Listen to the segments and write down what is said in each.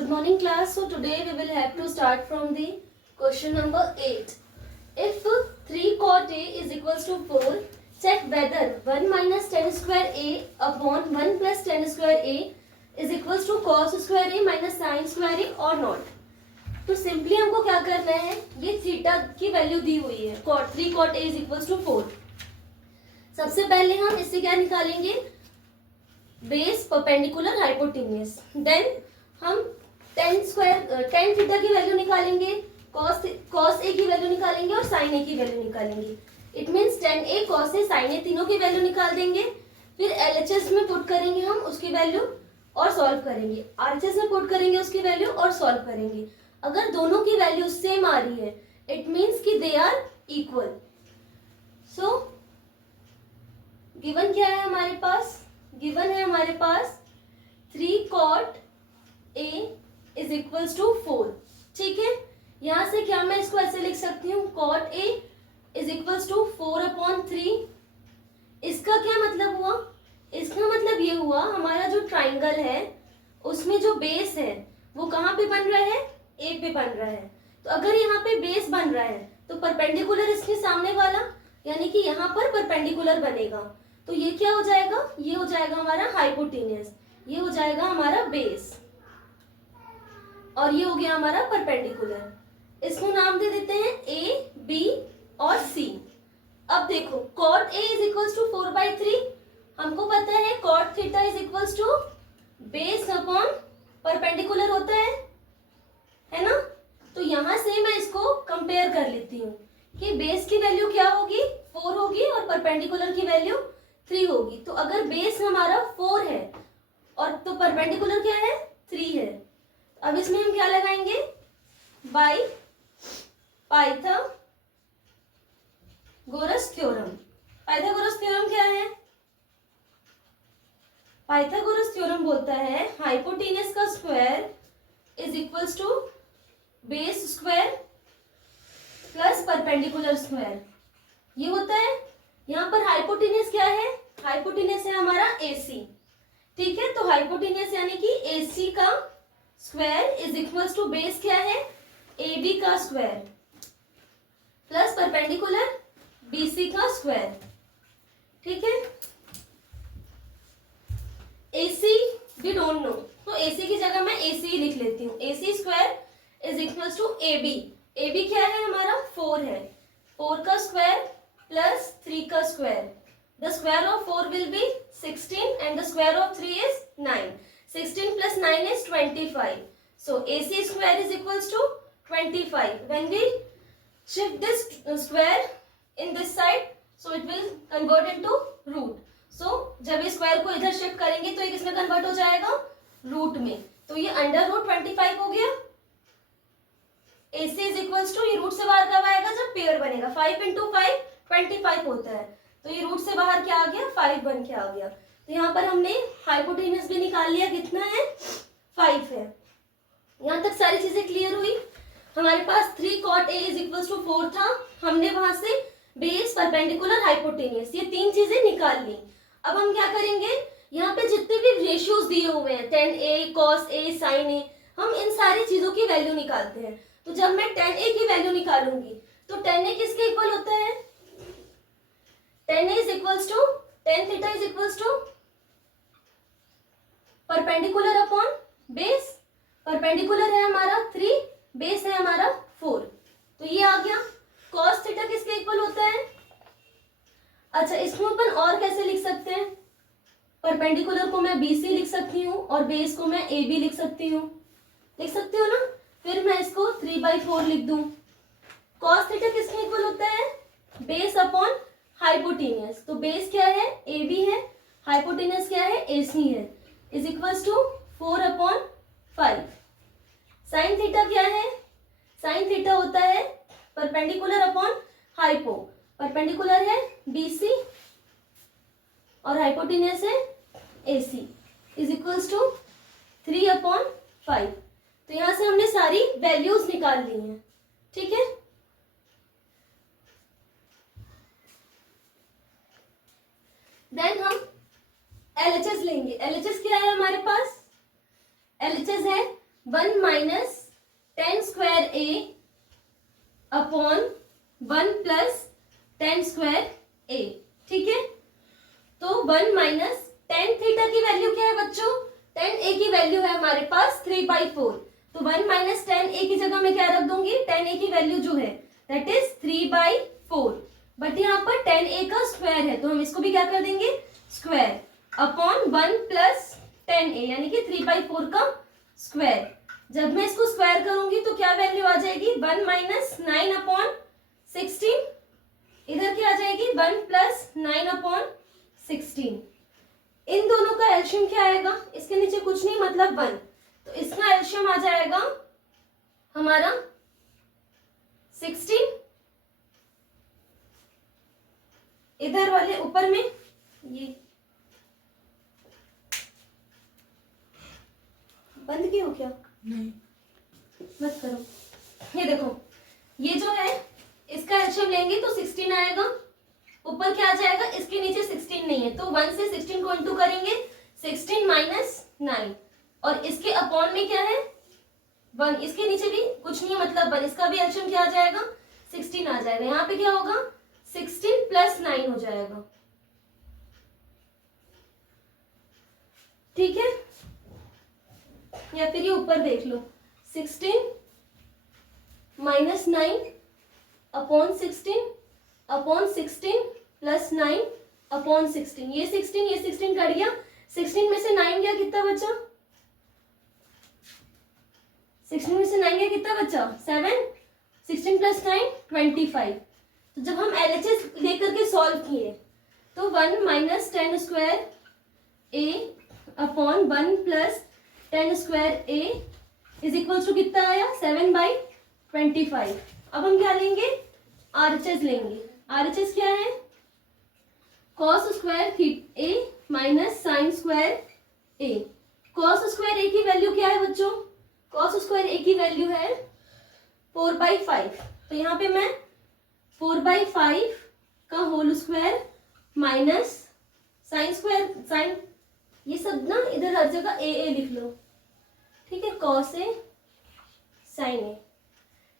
Good morning class. So today we will have to start from the question number 8. If 3 cot A is equals to 4, check whether 1 minus tan square A upon 1 plus tan square A is equals to cos square A minus sin square A or not. तो simply हमको क्या करना है, ये theta की value दी हुई है, cot 3 cot A is equals to 4. सबसे पहले हम इससे क्या निकालेंगे, बेस परपेंडिकुलर हाइपोटेन्यूज. देन हम tan थीटा की वैल्यू निकालेंगे, cos ए की वैल्यू निकालेंगे और sin ए की वैल्यू निकालेंगे. It means tan A cos A sin ए तीनों की वैल्यू निकाल देंगे. फिर LHS में पुट करेंगे हम उसकी वैल्यू और सॉल्व करेंगे. RHS में पुट करेंगे उसकी वैल्यू और सॉल्व करेंगे. अगर दोनों की वैल्यू सेम आ रही है इट मीन्स कि they are equal. So given क्या है हमारे पास, गिवन है हमारे पास 3 cot A is equals to 4. ठीक है, यहां से क्या मैं इसको ऐसे लिख सकती हूँ, cot A is equals to 4/3. इसका क्या मतलब हुआ, इसका मतलब ये हुआ हमारा जो ट्राइंगल है उसमें जो बेस है वो कहाँ पे बन रहा है, ए पे बन रहा है. तो अगर यहाँ पे बेस बन रहा है तो परपेंडिकुलर इसके सामने वाला यानी कि यहाँ पर परपेंडिकुलर बनेगा. तो ये क्या हो जाएगा, ये हो जाएगा हमारा हाइपोटेन्यूज, ये हो जाएगा हमारा बेस और ये हो गया हमारा परपेंडिकुलर. इसको नाम दे देते हैं ए, बी और सी. अब देखो cot A is equals to 4/3. हमको पता है cot theta is equals to base upon perpendicular होता है ना. तो यहां से मैं इसको कंपेयर कर लेती हूँ कि बेस की वैल्यू क्या होगी, 4 होगी और परपेंडिकुलर की वैल्यू 3 होगी. तो अगर बेस हमारा 4 है और तो परपेंडिकुलर क्या है, 3 है. अब इसमें हम क्या लगाएंगे, by Pythagoras theorem. Pythagoras theorem क्या है, पाइथागोरस थ्योरम बोलता है हाइपोटेनस का square is equals to base square plus perpendicular square. ये होता है. यहाँ पर हाइपोटेनस क्या है, हाइपोटेनस है हमारा AC. ठीक है, तो हाइपोटेनस यानी कि AC का square is equals to base क्या है, AB का स्क्वायर प्लस परपेंडिकुलर BC का स्क्वायर. ठीक है, AC वी डोंट नो, तो AC की जगह मैं AC लिख लेती हूँ. AC square is equals to AB. AB क्या है हमारा, 4 है. 4 का स्क्वायर प्लस 3 का square. The square of 4 will be 16 and the square of 3 is 9. 16 plus 9 is 25. So AC square is equals to 25. When we shift this square in this side, so it will convert into root. So जब इस square को इधर shift करेंगे तो ये किसमें convert हो जाएगा, रूट में. तो ये अंडर रूट 25 हो गया. AC is equals to, ये रूट से बाहर कब आएगा, जब पेयर बनेगा. 5 into 5 25 होता है. तो ये रूट से बाहर क्या आ गया, 5 बन के आ गया. तो यहाँ पर हमने हाइपोटेनस भी निकाल लिया, कितना है, 5 है. यहाँ तक सारी चीजें क्लियर हुई. हमारे पास 3 cot A is equals to 4 था. हमने वहां से बेस, परपेंडिकुलर, हाइपोटेनस ये 3 चीजें निकाल ली. अब हम क्या करेंगे, यहाँ पे जितने भी रेशियोज दिए हुए हैं tan A, cos A, sin A, हम इन सारी चीजों की वैल्यू निकालते हैं. तो जब मैं tan A की वैल्यू निकालूंगी तो tan A किसके इक्वल होता है, tan A is equals to tan theta is equals to perpendicular upon base. Perpendicular है हमारा 3, बेस है हमारा 4. तो ये आ गया. cos थीटा किसके इक्वल होता है, अच्छा इसको अपन और कैसे लिख सकते हैं, परपेंडिकुलर को मैं BC लिख सकती हूँ और बेस को मैं AB लिख सकती हूँ. लिख सकती हूँ ना. फिर मैं इसको 3/4 लिख दूं. cos थीटा किसके इक्वल होता है, बेस अपॉन हाइपोटेनस. तो बेस क्या है, AB है, हाइपोटेनस क्या है, AC है, is equals to 4/5. Sine theta क्या है, साइन थीटा होता है परपेंडिकुलर अपॉन हाइपो. परपेंडिकुलर है BC और हाइपोटेनस है AC, इज इक्वल्स टू 3/5. तो यहां से हमने सारी वैल्यूज निकाल ली हैं. ठीक है, देन हम LHS लेंगे. LHS क्या है हमारे पास, LHS है 1 minus 10 square A upon 1 plus 10 square ए, ठीक है। तो 1 माइनस टेन थीटा की वैल्यू क्या है बच्चों, 10 ए की वैल्यू है हमारे पास 3/4, तो 1 माइनस 10 ए की जगह मैं क्या रख दूंगी, 10 ए की वैल्यू जो है दैट इज 3/4, बट यहाँ पर 10 ए का स्क्वायर है तो हम इसको भी क्या कर देंगे, स्क्वायर अपॉन 1 प्लस 10 ए यानी कि 3/4 का स्क्वायर। जब मैं इसको स्क्वायर करूंगी तो क्या वैल्यू आ जाएगी, 1 माइनस 9 अपॉन 16, इधर क्या आ जाएगी 1 प्लस 9 अपॉन 16। इन दोनों का एलशियम क्या आएगा, इसके नीचे कुछ नहीं मतलब 1, तो इसका एलशियम आ जाएगा हमारा 16, इधर वाले ऊपर में ये बंद क्यों हो क्या, नहीं मत करो। ये देखो ये जो है इसका एलशियम लेंगे तो 16 आएगा, ऊपर क्या आ जाएगा, इसके नीचे 16 नहीं है तो 1 से 16 को इंटू करेंगे, 16 माइनस 9, और इसके अपॉन में क्या है 1, इसके नीचे भी कुछ नहीं है मतलब 1, इसका भी एलशियम क्या आ जाएगा 16 आ जाएगा, यहाँ पे क्या होगा 16 प्लस 9 हो जाएगा, ठीक है। या फिर ये ऊपर देख लो 16 minus 9 upon 16 upon 16 plus 9 upon 16, ये 16 कट गया, 16 में से 9 गया कितना बचा, 16 में से 9 गया कितना बचा 7, 16 प्लस 9 25। तो जब हम LHS लेकर के सॉल्व किए तो 1 minus 10 square A upon 1 plus 10 square A is equal to कितना आया 7/25। अब हम क्या लेंगे, RHS लेंगे, RHS क्या है cos स्क्वायर ए माइनस साइन स्क्वायर ए। cos स्क्वायर ए की वैल्यू क्या है बच्चों, cos स्क्वायर ए की वैल्यू है 4/5, तो यहाँ पे मैं 4/5 का whole square minus sine square, sine ये सब ना इधर हर जगह ए लिख लो, ठीक है, cos ए साइन ए,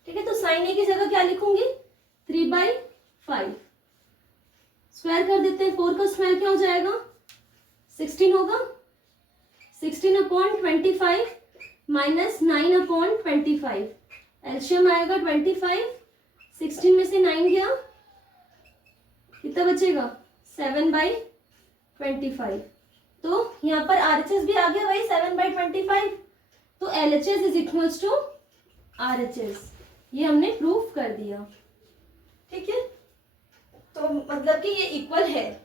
ठीक है। तो साइन ए की जगह क्या लिखूंगी 3/5, स्क्वायर कर देते हैं, 4 का स्क्वायर क्या हो जाएगा 16 होगा, 16 अपॉन 25 माइनस 9 अपॉन 25, एलशियम आएगा 25, 16 में से 9 गया कितना बचेगा 7/25, तो यहाँ पर RHS भी आ गया भाई 7/25, तो LHS is equals to RHS, ये हमने प्रूफ कर दिया, ठीक है। तो मतलब कि ये इक्वल है,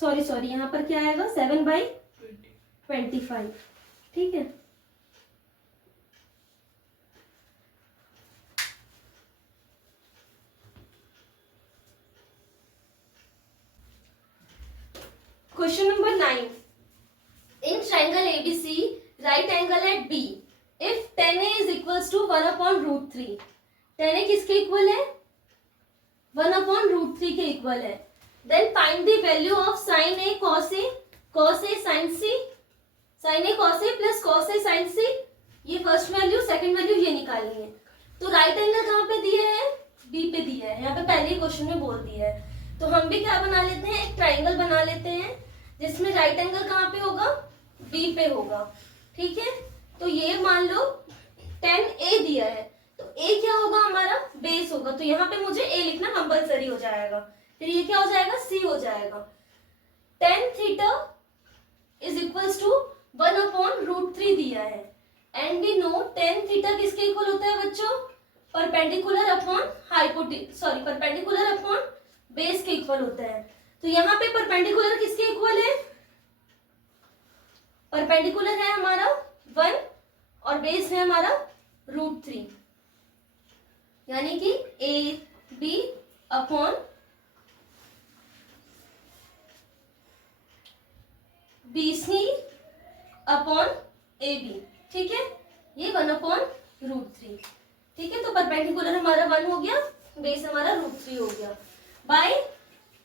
सॉरी यहाँ पर क्या आएगा 7/25, ठीक है। Question number 9, in triangle ABC right angle at B if tan A is equals to 1/√3, tan A किसके इक्वल है 1/√3 के इक्वल है, then find the value of sin A cos A sin C, sin A cos A plus cos A sin C, ये first value, second value ये निकालनी है। तो right angle कहाँ पे दिया है B पे दिया है, यहाँ पे पहले ही क्वेश्चन में बोल दिया है, तो हम भी क्या बना लेते हैं एक ट्राइंगल बना लेते हैं जिसमें राइट एंगल कहाँ पे होगा B पे होगा, ठीक है। तो ये मान लो tan A दिया है तो A क्या होगा हमारा बेस होगा, तो यहाँ पे मुझे A लिखना कंपलसरी हो जाएगा, फिर ये क्या हो जाएगा C हो जाएगा। tan theta is equals to 1/√3 दिया है, and we know tan theta किसके इक्वल होता है बच्चों, perpendicular upon perpendicular upon base के इक्वल होता है। तो यहाँ पे परपेंडिकुलर किसके इक्वल है, परपेंडिकुलर है हमारा 1 और बेस है हमारा √3, यानी कि AB upon BC upon AB, ठीक है, ये 1/√3, ठीक है। तो परपेंडिकुलर हमारा 1 हो गया, बेस हमारा √3 हो गया। By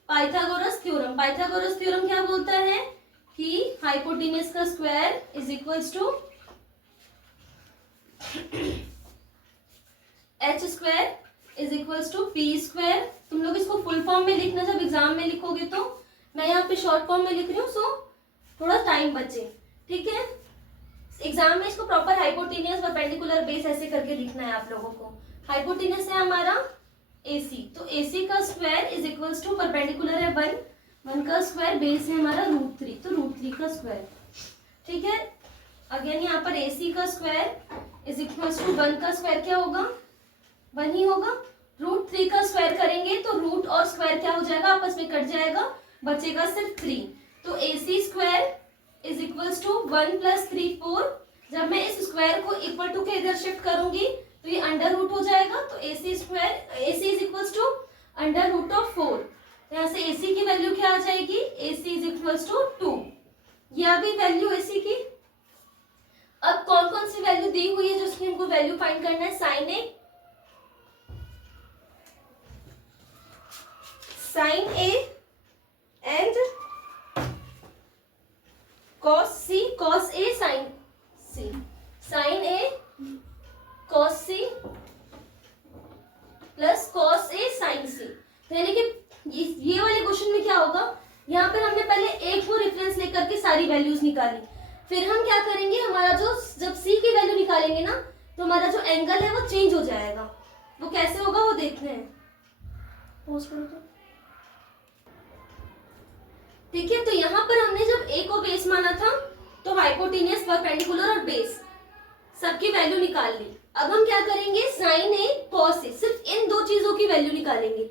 Pythagoras theorem, Pythagoras theorem क्या बोलता है कि हाइपोटेन्यूज का square is equals to H square is equals to P square. तुम लोग इसको फुल फॉर्म में लिखना जब एग्जाम में लिखोगे, तो मैं यहाँ पे शॉर्ट फॉर्म में लिख रही हूँ, सो थोड़ा टाइम बचे, ठीक है। एग्जाम में इसको प्रॉपर हाइपोटेन्यूज परपेंडिकुलर बेस ऐसे करके लिखना है आप लोगों को। हाइपोटेन्यूज है हमारा AC, तो AC का square is equals to perpendicular है 1, 1 का स्क्वायर, बेस है हमारा √3, तो √3 का स्क्वायर, ठीक है। अगेन यहाँ पर AC का स्क्वायर इज इक्वल्स टू 1 का स्क्वायर क्या होगा, 1 ही होगा। √3 का स्क्वायर करेंगे तो रूट और स्क्वायर क्या हो जाएगा, आपस में कट जाएगा, बचेगा सिर्फ 3। तो AC square is equals to 1 + 3 4। जब मैं इस स्क्वायर को इक्वल टू के इधर शिफ्ट करूंगी तो ये अंडर रूट हो जाएगा, तो AC इज इक्वल्स टू √4। यहाँ से AC की वैल्यू क्या आ जाएगी, AC इज इक्वल्स टू 2। ये आ गई वैल्यू AC की। अब कौन कौन सी वैल्यू दी हुई है जो उसकी हमको वैल्यू फाइंड करना है, sin A and cos C, cos A sin C, sin A cos C plus cos A sin C। तो यानी कि ये वाले क्वेश्चन में क्या होगा, यहाँ पर हमने पहले एक को रेफरेंस लेकर के सारी वैल्यूज निकाली, फिर हम क्या करेंगे, हमारा जो जब C की वैल्यू निकालेंगे ना, तो हमारा जो एंगल है वो चेंज हो जाएगा। वो कैसे होगा वो देखते हैं, पोस्ट करो तो, ठीक है। तो यहाँ पर हमने जब A को बेस माना था, तो हाइपोटेन्यूज परपेंडिकुलर और बेस सबकी वैल्यू निकाल ली। अब हम क्या करेंगे, sin A cos A, सिर्फ इन दो चीजों की वैल्यू निकालेंगे,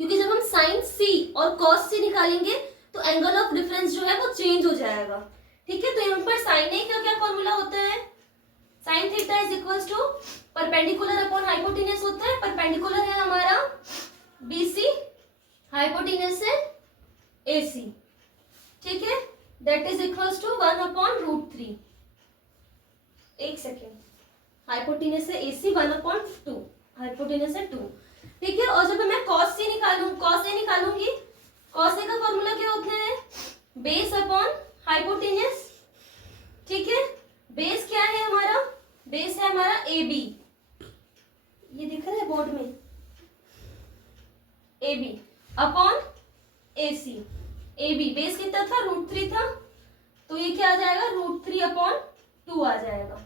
क्योंकि जब हम sin C और cos C निकालेंगे तो एंगल ऑफ डिफरेंस जो है वो चेंज हो जाएगा, ठीक है। तो यहाँ पर sin A का क्या फॉर्मूला होता है, sin theta is equals to perpendicular upon hypotenuse होता है। परपेंडिकुलर है हमारा BC, हाइपोटेन्यूज है AC, ठीक है। That is equals to 1/√3। एक सेकेंड, हाइपोटेन्यूज है AC 1/2, हाइपोटेन्यूज है 2, ठीक है। और जब मैं cos A निकालूंगी, cos A का फॉर्मूला क्या होता है, बेस अपॉन हाइपोटेन्यूज, ठीक है। बेस क्या है हमारा, बेस है हमारा AB, ये दिख रहा है बोर्ड में, AB upon AC। AB base कितना था, √3 था, तो ये क्या आ जाएगा, √3/2 आ जाएगा।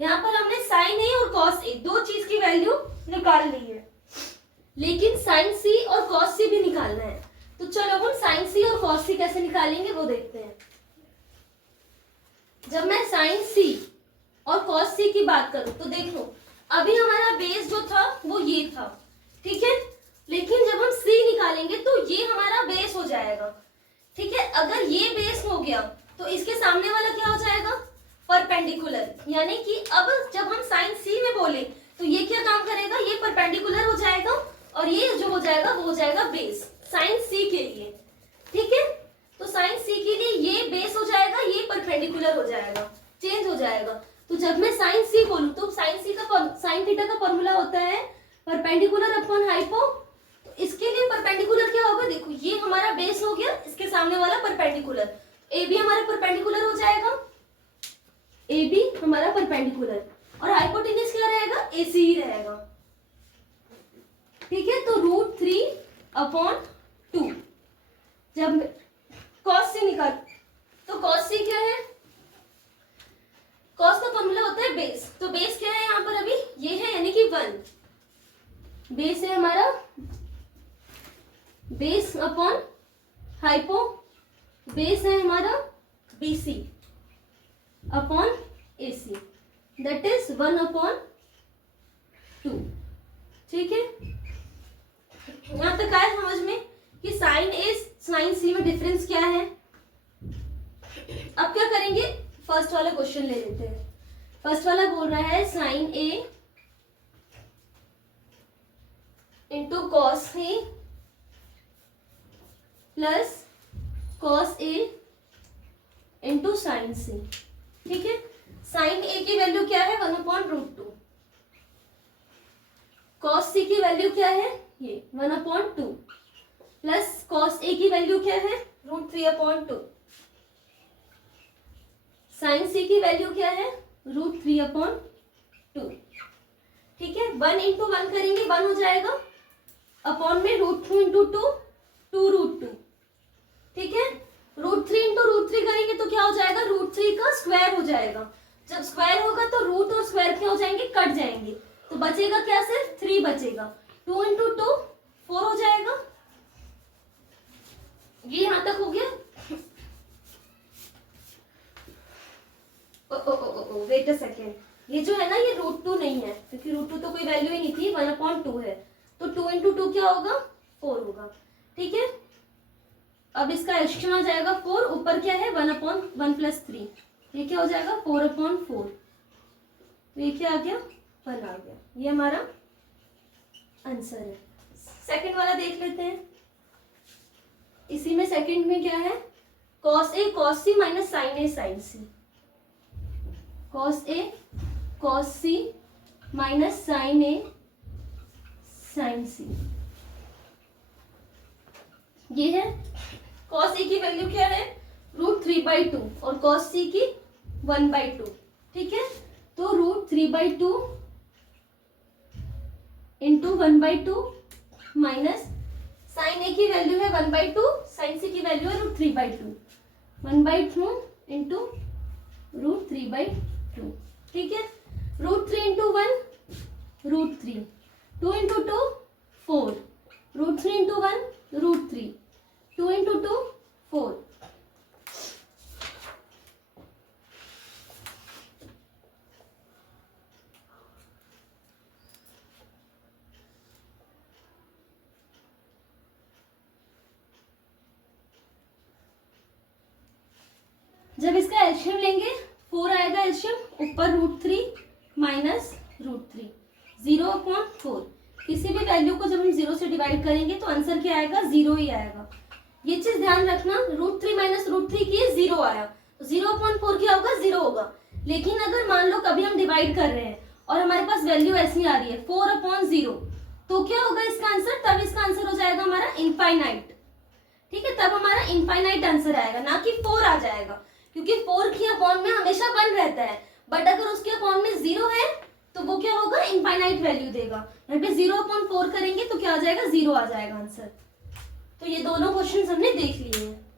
यहाँ पर हमने sin A और cos A दो चीज की वैल्यू निकाल ली है, लेकिन sin C और cos C भी निकालना है। तो चलो हम sin C और cos C कैसे निकालेंगे वो देखते हैं। जब मैं sin C और cos C की बात करूं तो देखो, अभी हमारा बेस जो था वो ये था, ठीक है। लेकिन जब हम C निकालेंगे तो ये हमारा बेस हो जाएगा, ठीक है। अगर ये बेस हो गया तो इसके सामने वाला क्या हो जाएगा, परपेंडिकुलर। यानी कि अब जब हम sin C में बोले तो ये क्या काम करेगा, ये परपेंडिकुलर हो जाएगा, और ये जो हो जाएगा वो हो जाएगा बेस sin C के लिए, ठीक है। तो sin C के लिए ये बेस हो जाएगा, ये परपेंडिकुलर हो जाएगा, चेंज हो जाएगा। तो जब मैं sin C बोलूं तो sin थीटा का फॉर्मूला होता है परपेंडिकुलर अपॉन हाइपो। तो इसके लिए परपेंडिकुलर क्या होगा, देखो ये हमारा बेस हो गया, इसके सामने वाला परपेंडिकुलर, AB हमारा परपेंडिकुलर हो जाएगा, AB हमारा परपेंडिकुलर, और हाइपोटेन्यूज क्या रहेगा, AC ही रहेगा, ठीक है। तो √3/2। जब cos C निकाल, तो cos C क्या है, cos का फॉर्मूला होता है बेस, तो बेस क्या है यहाँ पर अभी ये है, यानी कि 1 बेस है हमारा, बेस अपॉन हाइपो, बेस है हमारा BC upon AC, that is 1/2, ठीक है। यहाँ तक आया समझ में कि sin A sin C में डिफरेंस क्या है। अब क्या करेंगे, फर्स्ट वाला क्वेश्चन ले लेते हैं। फर्स्ट वाला बोल रहा है sin A into cos A plus cos A into sin C, ठीक है। sin A की वैल्यू क्या है, 1/2, cos C की वैल्यू क्या है, ये 1/2, प्लस cos A की वैल्यू क्या है, √3/2। साइन सी की वैल्यू क्या है, √3/2। ठीक है, 1 इंटू 1 करेंगे 1 हो जाएगा, अपॉन में √2 इंटू 2 ठीक है, √3 इंटू √3 करेंगे तो क्या हो जाएगा, √3 का स्क्वायर हो जाएगा। जब स्क्वायर होगा तो रूट और स्क्वायर क्या हो जाएंगे, कट जाएंगे, तो बचेगा क्या, सिर्फ 3 बचेगा। 2 इंटू 2 4 हो जाएगा। ये यहां तक हो गया। वेट अ सेकेंड, ये जो है ना ये √2 नहीं है, क्योंकि √2 तो कोई वैल्यू ही नहीं थी, 1/2 है, तो 2 इंटू 2 क्या होगा, 4 होगा। ठीक है, अब इसका एक्सट्रा आ जाएगा 4, ऊपर क्या है 1/1 + 3, ये क्या हो जाएगा 4/4, तो ये क्या आ गया, 1 आ गया। ये हमारा आंसर है। सेकंड वाला देख लेते हैं। इसी में सेकंड में क्या है, cos A cos C minus sin A sin C, cos A cos C minus sin A sin C। ये है cos A की वैल्यू क्या है, √3/2 और cos C की 1/2। ठीक है, तो √3/2 इंटू 1/2 माइनस साइन ए की वैल्यू है 1/2, साइन सी की वैल्यू है √3/2, 1/2 इंटू √3/2। ठीक है, √3 इंटू 1 √3, 2 इंटू 2 4, √3 इंटू 1 √3, 2 इंटू 2 4। जब इसका एलसीएम लेंगे 4 आएगा एलसीएम, ऊपर √3 माइनस √3, 0/4। किसी भी वैल्यू को जब हम 0 से डिवाइड करेंगे तो आंसर क्या आएगा, 0 ही आएगा। ये चीज ध्यान रखना, √3 माइनस √3 की 0 आया, तो 0/4 क्या होगा, 0 होगा। लेकिन अगर मान लो कभी हम डिवाइड कर रहे हैं और हमारे पास वैल्यू ऐसी आ रही है 4/0, तो क्या होगा इसका आंसर, तब इसका आंसर हो जाएगा हमारा इनफाइनाइट। ठीक है, तब हमारा इनफाइनाइट आंसर आएगा, ना कि 4 आ जाएगा, क्योंकि 4 की अपॉन में हमेशा 1 रहता है, बट अगर उसके अपॉन में 0 है तो वो क्या होगा, इनफाइनाइट वैल्यू देगा। यहाँ पे 0/4 करेंगे तो क्या आ जाएगा, 0 आ जाएगा आंसर। तो ये दोनों क्वेश्चंस हमने देख लिए हैं।